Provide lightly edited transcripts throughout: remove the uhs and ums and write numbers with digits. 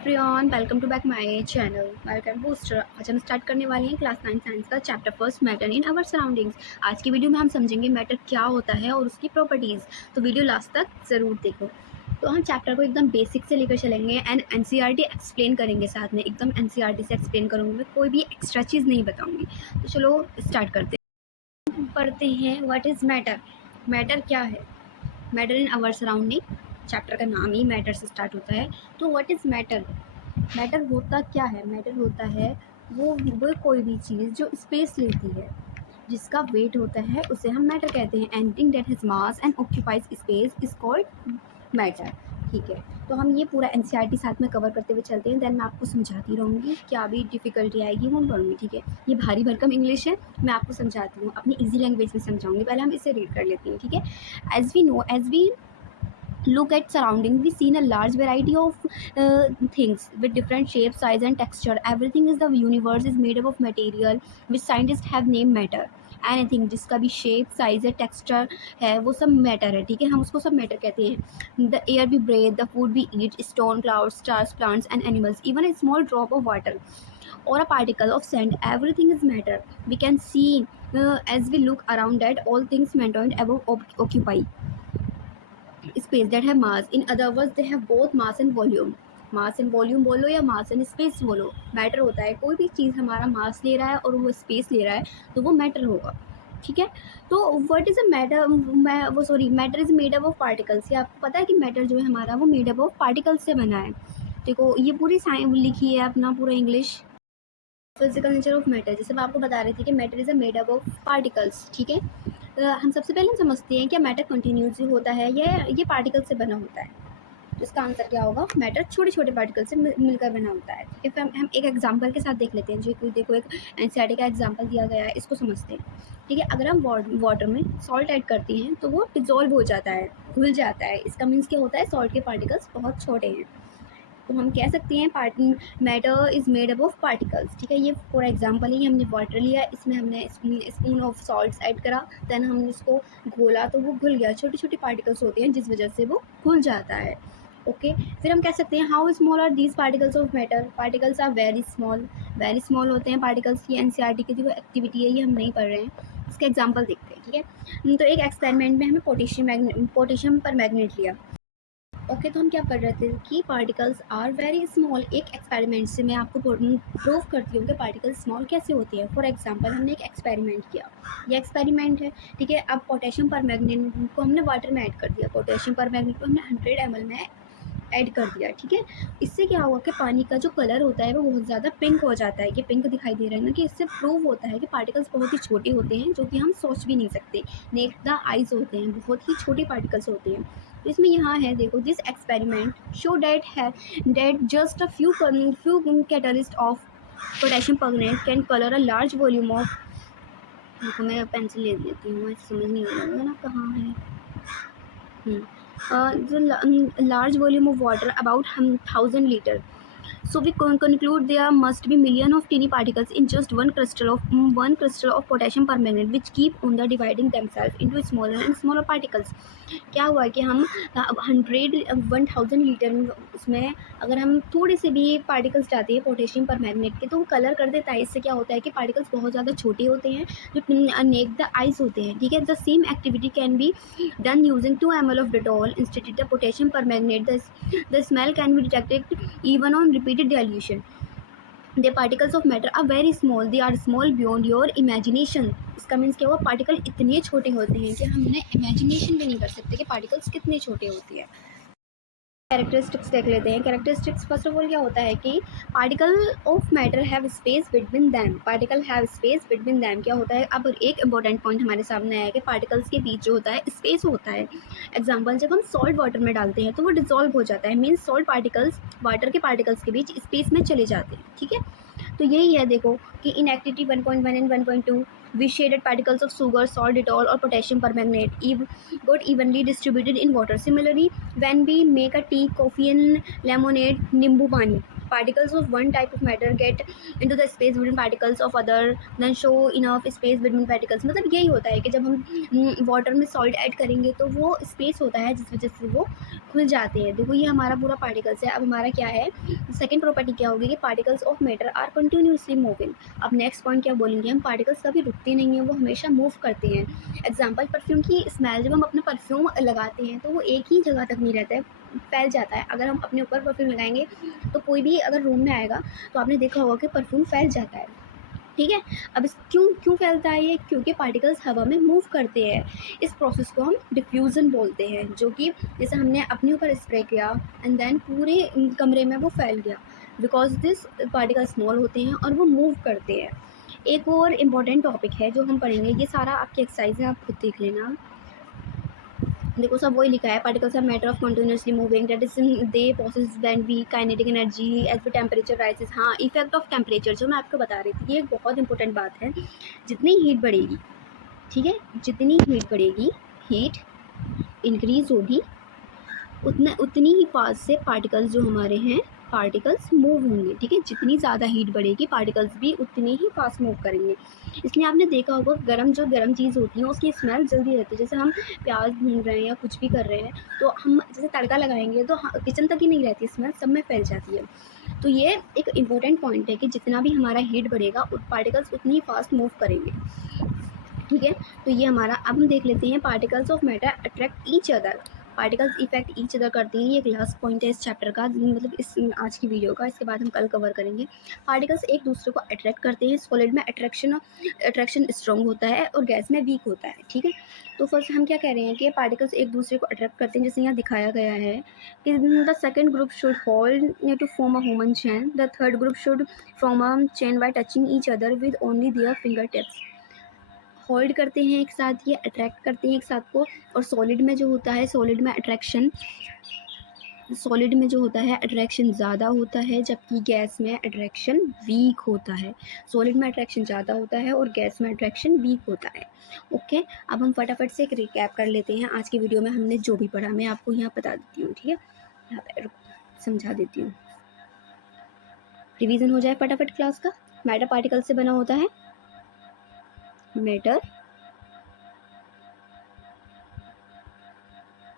Everyone, welcome to back my channel welcome booster. आज हम start करने वाले हैं क्लास 9 साइंस का chapter first, matter in our surroundings. आज की वीडियो में हम समझेंगे मैटर क्या होता है और उसकी प्रॉपर्टीज़। तो वीडियो लास्ट तक ज़रूर देखो। तो हम चैप्टर को एकदम बेसिक से लेकर चलेंगे एंड एनसीईआरटी एक्सप्लेन करेंगे, साथ में एकदम एनसीईआरटी से एक्सप्लेन करूँगी, मैं कोई भी एक्स्ट्रा चीज़ नहीं बताऊँगी। तो चलो स्टार्ट करते हैं। पढ़ते हैं व्हाट इज़ मैटर। मैटर क्या है? Matter in our surrounding. Chapter का नाम ही मैटर से स्टार्ट होता है। तो व्हाट इज़ मैटर? मैटर होता क्या है? मैटर होता है वो कोई भी चीज़ जो स्पेस लेती है, जिसका वेट होता है, उसे हम मैटर कहते हैं। Anything that has mass and occupies space is called matter. ठीक है, तो हम ये पूरा एनसीईआरटी साथ में कवर करते हुए चलते हैं, देन मैं आपको समझाती रहूँगी। क्या भी डिफ़िकल्टी आएगी वो पढ़ूँगी, ठीक है। ये भारी भरकम इंग्लिश है, मैं आपको समझाती हूँ, अपनी ईजी लैंग्वेज में समझाऊँगी। पहले हम इसे रीड कर लेते हैं, ठीक है। As we look at surrounding, we seen a large variety of things with different shape, size and texture. Everything is the universe is made up of material which scientists have named matter. Anything जिसका भी shape, size है, texture है, वो सब matter है, ठीक है। हम उसको सब मैटर कहते हैं। The air we breathe, the food we eat, stone, clouds, stars, plants and animals, even a small drop of water or a particle of sand, everything is matter. We can see as we look around that all things mentioned above occupy space that have mass. In other words, they have both mass and volume. Mass and volume बोलो या mass and space बोलो, matter होता है। कोई भी चीज़ हमारा मास ले रहा है और वो स्पेस ले रहा है तो वो मैटर होगा, ठीक है। तो what is a matter? Matter is made up of particles. ये आपको पता है कि मैटर जो है हमारा वो मेड अप ऑफ पार्टिकल्स से बना है। देखो ये पूरी साइंस लिखी है अपना पूरा English. Physical nature of matter, जैसे मैं आपको बता रही थी कि matter is a made up of particles, ठीक है। हम सबसे पहले समझते हैं कि मैटर कंटिन्यूसली होता है या ये पार्टिकल से बना होता है। तो इसका आंसर क्या होगा? मैटर छोटे छोटे पार्टिकल से मिलकर बना होता है, ठीक है। फिर हम एक एग्जांपल के साथ देख लेते हैं। जो कोई देखो, एक एनसीईआरटी का एग्जांपल दिया गया है, इसको समझते हैं, ठीक है। अगर हम वाटर में सॉल्ट ऐड करते हैं तो वो डिजॉल्व हो जाता है, घुल जाता है। इसका मीन्स क्या होता है? सॉल्ट के पार्टिकल्स बहुत छोटे हैं। तो हम कह सकते हैं matter is made up of particles, ठीक है। ये फॉर एग्जांपल ही हमने वाटर लिया, इसमें हमने स्पून ऑफ सॉल्ट्स ऐड करा, देन हमने इसको घोला तो वो घुल गया। छोटे छोटे पार्टिकल्स होते हैं जिस वजह से वो घुल जाता है, ओके। फिर हम कह सकते हैं how small are these particles of matter? Particles are very small होते हैं पार्टिकल्स। की एनसीईआरटी की जो एक्टिविटी है ये हम नहीं पढ़ रहे हैं, इसका एग्जाम्पल देखते हैं, ठीक है। तो एक एक्सपेरिमेंट में हमें पोटेशियम पर मैग्नेट लिया, ओके। तो हम क्या कर रहे थे कि पार्टिकल्स आर वेरी स्मॉल। एक एक्सपेरिमेंट से मैं आपको प्रूव करती हूँ कि पार्टिकल्स स्मॉल कैसे होती है। फॉर एग्जांपल हमने एक एक्सपेरिमेंट किया, ये एक्सपेरिमेंट है, ठीक है। अब पोटेशियम परमैंगनेट को हमने वाटर में ऐड कर दिया, पोटेशियम परमैंगनेट को हमने 100 ml में ऐड कर दिया, ठीक है। इससे क्या हुआ कि पानी का जो कलर होता है वो बहुत ज़्यादा पिंक हो जाता है। ये पिंक दिखाई दे रहा है ना, कि इससे प्रूव होता है कि पार्टिकल्स बहुत ही छोटे होते हैं, जो कि हम सोच भी नहीं सकते। नेक्स्ट द आइज होते हैं, बहुत ही छोटे पार्टिकल्स होते हैं। तो इसमें यहाँ है, देखो, this experiment show that just a few catalyst of potassium permanganate can colour a large volume of. देखो मैं पेंसिल ले लेती हूँ, समझ नहीं आ रहा ना कहाँ है। The large volume of water, about 1,000 liters. So we conclude there must be million of tiny particles in just one crystal of potassium permanganate, which keep on the dividing themselves into smaller and smaller particles. क्या हुआ कि हम 1,000 litre में उसमें अगर हम थोड़े से भी पार्टिकल्स डालते हैं पोटेशियम परमैंगनेट के, तो वो कलर कर देता है। इससे क्या होता है कि पार्टिकल्स बहुत ज़्यादा छोटे होते हैं, जो नेक द आइज होते हैं, ठीक है। The same activity can be done using 2 ml of Dettol instead of potassium permanganate. The smell can be detected even on repeated dilution. The particles of matter are very small. They are small beyond your imagination. इसका means क्या हुआ? Particle इतने छोटे होते हैं कि हम उन्हें इमेजिनेशन भी नहीं कर सकते कि पार्टिकल्स कितने छोटे होते हैं। कैरेक्टरिस्टिक्स देख लेते हैं। कैरेक्टरिस्टिक्स फर्स्ट ऑफ ऑल क्या होता है कि particle of matter have space between them. Particle have space between them क्या होता है? अब एक इंपॉर्टेंट पॉइंट हमारे सामने आया कि पार्टिकल्स के बीच जो होता है स्पेस होता है। एग्जांपल, जब हम सॉल्ट वाटर में डालते हैं तो वो डिजॉल्व हो जाता है, मीन्स सॉल्ट पार्टिकल्स वाटर के पार्टिकल्स के बीच स्पेस में चले जाते हैं, ठीक है। तो यही है, देखो कि in activity 1.1 and 1.2 we shaded particles of sugar, salt, Dettol or potassium permanganate got evenly distributed in water. Similarly, when we make a tea, coffee and lemonade, नींबू पानी, particles of one type of matter get into the space between particles of other then show enough space between particles। मतलब यही होता है कि जब हम water में सॉल्ट ऐड करेंगे तो वो स्पेस होता है जिस वजह से वो खुल जाते हैं। देखो ये हमारा पूरा पार्टिकल्स है। अब हमारा क्या है, सेकेंड प्रॉपर्टी क्या होगी कि particles of matter are continuously moving. अब नेक्स्ट पॉइंट क्या बोलेंगे हम, पार्टिकल्स कभी रुकते नहीं हैं, वो हमेशा मूव करते हैं। एग्जाम्पल परफ्यूम की स्मेल, जब हम अपना परफ्यूम लगाते हैं तो वो एक ही जगह तक नहीं रहता है, फैल जाता है। अगर हम अपने ऊपर परफ्यूम लगाएंगे तो कोई भी अगर रूम में आएगा तो आपने देखा होगा कि परफ्यूम फैल जाता है, ठीक है। अब इस क्यों क्यों फैलता है ये, क्योंकि पार्टिकल्स हवा में मूव करते हैं। इस प्रोसेस को हम डिफ्यूज़न बोलते हैं, जो कि जैसे हमने अपने ऊपर स्प्रे किया एंड देन पूरे कमरे में वो फैल गया, बिकॉज दिस पार्टिकल स्मॉल होते हैं और वो मूव करते हैं। एक और इम्पॉर्टेंट टॉपिक है जो हम पढ़ेंगे, ये सारा आपकी एक्सरसाइज है, आप खुद देख लेना। देखो सब वही लिखा है, particles are matter of continuously moving that is the process when we kinetic energy as the temperature rises. हाँ, इफेक्ट ऑफ टेम्परेचर जो मैं आपको बता रही थी, ये एक बहुत इंपॉर्टेंट बात है। जितनी हीट बढ़ेगी, ठीक है, जितनी हीट बढ़ेगी, हीट इंक्रीज होगी, उतनी ही फास्ट से पार्टिकल्स जो हमारे हैं, पार्टिकल्स मूव होंगे, ठीक है। जितनी ज़्यादा हीट बढ़ेगी पार्टिकल्स भी उतनी ही फास्ट मूव करेंगे। इसलिए आपने देखा होगा गर्म चीज़ होती है उसकी स्मेल जल्दी रहती है। जैसे हम प्याज भून रहे हैं या कुछ भी कर रहे हैं तो हम जैसे तड़का लगाएंगे तो किचन तक ही नहीं रहती स्मेल, सब में फैल जाती है। तो ये एक इम्पोर्टेंट पॉइंट है कि जितना भी हमारा हीट बढ़ेगा पार्टिकल्स उतनी ही फास्ट मूव करेंगे, ठीक है। तो ये हमारा, अब हम देख लेते हैं particles of matter attract each other. Particles effect each other करते हैं, ये एक लास्ट पॉइंट है इस चैप्टर का, मतलब इस आज की वीडियो का। इसके बाद हम कल कवर करेंगे। पार्टिकल्स एक दूसरे को अट्रैक्ट करते हैं। सॉलिड में अट्रैक्शन स्ट्रॉन्ग होता है और गैस में वीक होता है, ठीक है। तो फर्स्ट हम क्या कह रहे हैं कि पार्टिकल्स एक दूसरे को अट्रैक्ट करते हैं, जैसे यहाँ दिखाया गया है कि the second group should hold to form a human chain, the third group should form a chain by touching each other with only their finger tips. Hold करते हैं एक साथ, ये अट्रैक्ट करते हैं एक साथ को। और सॉलिड में जो होता है, सॉलिड में जो होता है अट्रैक्शन ज़्यादा होता है, जबकि गैस में अट्रैक्शन वीक होता है। सॉलिड में अट्रैक्शन ज़्यादा होता है और गैस में अट्रैक्शन वीक होता है। ओके, अब हम फटाफट से एक रिकैप कर लेते हैं आज की वीडियो में हमने जो भी पढ़ा। मैं आपको यहाँ बता देती हूँ, ठीक है, यहाँ पे समझा देती हूँ, रिवीजन हो जाए फटाफट क्लास का। मैटर पार्टिकल से बना होता है, मैटर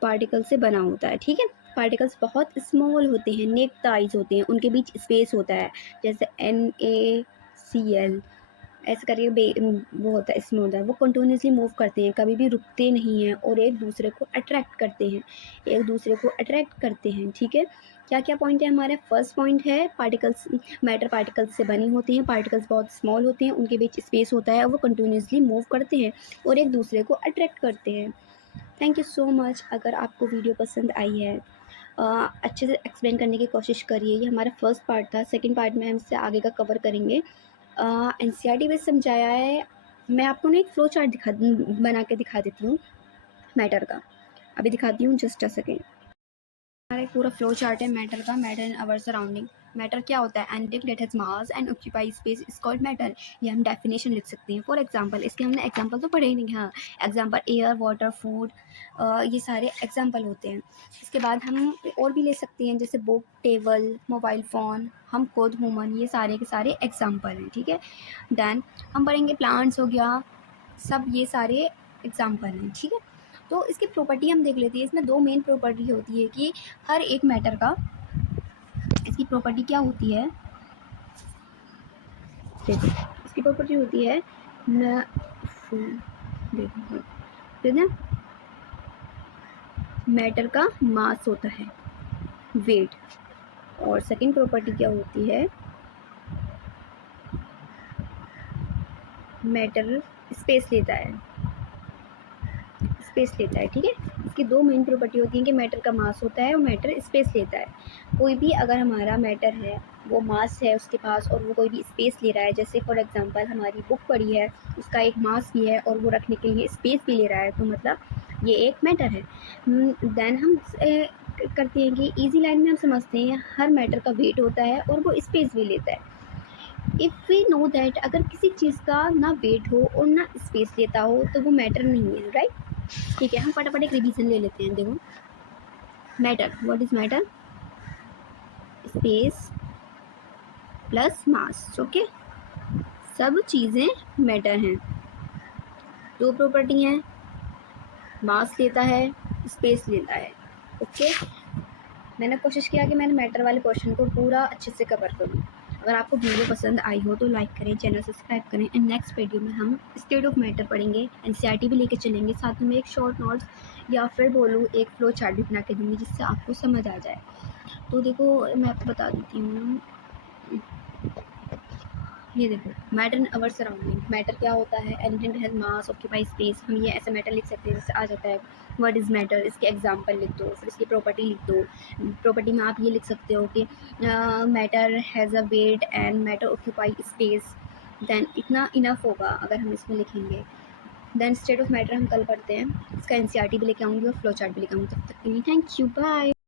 पार्टिकल से बना होता है, ठीक है। पार्टिकल्स बहुत स्मॉल होते हैं, नेक साइज होते हैं, उनके बीच स्पेस होता है, जैसे NaCl ऐसे करके वो होता है, इसमें होता है। वो कंटिन्यूसली मूव करते हैं, कभी भी रुकते नहीं हैं और एक दूसरे को अट्रैक्ट करते हैं, ठीक है। क्या क्या पॉइंट है हमारे, फर्स्ट पॉइंट है पार्टिकल्स, मैटर पार्टिकल्स से बनी होती हैं, पार्टिकल्स बहुत स्मॉल होते हैं, उनके बीच स्पेस होता है और वो कंटिन्यूसली मूव करते हैं और एक दूसरे को अट्रैक्ट करते हैं। Thank you so much. अगर आपको वीडियो पसंद आई है, अच्छे से एक्सप्लेन करने की कोशिश करिए। ये हमारा फर्स्ट पार्ट था, सेकंड पार्ट में हम इससे आगे का कवर करेंगे। NCERT में समझाया है। मैं आपको ना एक फ्लो चार्ट बना के दिखा देती हूँ मैटर का, अभी दिखाती हूँ, जस्ट अ सेकेंड। हमारा एक पूरा फ्लो चार्ट है मैटर का, matter in our surrounding. Matter क्या होता है, anything that has mass and occupy space is called matter. ये हम डेफिनेशन लिख सकते हैं। फॉर एग्जांपल, इसके हमने एग्जांपल तो पढ़े ही नहीं, हाँ, एग्जांपल एयर, वाटर, फूड, ये सारे एग्जांपल होते हैं। इसके बाद हम और भी ले सकते हैं, जैसे बुक, टेबल, मोबाइल फ़ोन, हम खुद, ह्यूमन, ये सारे के सारे एग्जाम्पल हैं, ठीक है। देन हम पढ़ेंगे प्लांट्स हो गया, सब ये सारे एग्जाम्पल हैं, ठीक है। तो इसकी प्रॉपर्टी हम देख लेते हैं। इसमें दो मेन प्रॉपर्टी होती है कि हर एक मैटर का, इसकी प्रॉपर्टी क्या होती है, देखो इसकी प्रॉपर्टी होती है देखो मैटर का मास होता है, वेट। और सेकंड प्रॉपर्टी क्या होती है, मैटर स्पेस लेता है, ठीक है। इसकी दो मेन प्रॉपर्टी होती है कि मैटर का मास होता है और मैटर स्पेस लेता है। कोई भी अगर हमारा मैटर है, वो मास है उसके पास और वो कोई भी स्पेस ले रहा है, जैसे फॉर एग्जांपल हमारी बुक पड़ी है, उसका एक मास भी है और वो रखने के लिए स्पेस भी ले रहा है, तो मतलब ये एक मैटर है। देन हम करते हैं कि इजी लाइन में हम समझते हैं हर मैटर का वेट होता है और वो स्पेस भी लेता है। इफ़ वी नो दैट, अगर किसी चीज़ का ना वेट हो और ना स्पेस लेता हो तो वो मैटर नहीं है, राइट। ठीक है, हम फटाफट एक रिवीजन ले लेते हैं। देखो matter, what is matter, space, plus mass. Okay, सब चीज़ें मैटर हैं। दो प्रॉपर्टी हैं, मास लेता है, स्पेस लेता है। ओके, मैंने कोशिश किया कि मैंने मैटर वाले क्वेश्चन को पूरा अच्छे से कवर करूँ। अगर आपको वीडियो पसंद आई हो तो लाइक करें, चैनल सब्सक्राइब करें। एंड नेक्स्ट वीडियो में हम स्टेट ऑफ मैटर पढ़ेंगे, एनसीईआरटी भी लेके चलेंगे, साथ में एक शॉर्ट नोट्स या फिर बोलूँ एक फ्लो चार्ट भी बना के दूँगी जिससे आपको समझ आ जाए। तो देखो, मैं आपको बता देती हूँ, ये देखो, matter in our surrounding. Matter क्या होता है? Anything has mass occupy space. हम ये ऐसे मैटर लिख सकते हैं जैसे आ जाता है व्हाट इज़ मैटर, इसके एग्जांपल लिख दो, फिर इसकी प्रॉपर्टी लिख दो। प्रॉपर्टी में आप ये लिख सकते हो कि matter has a weight and matter occupy space. Then इतना इनफ होगा अगर हम इसमें लिखेंगे। देन स्टेट ऑफ मैटर हम कल पढ़ते हैं, इसका एनसीईआरटी भी लेके आऊँगी और फ्लो चार्ट भी लेके आऊँगी। तब तक के लिए थैंक यू, बाय।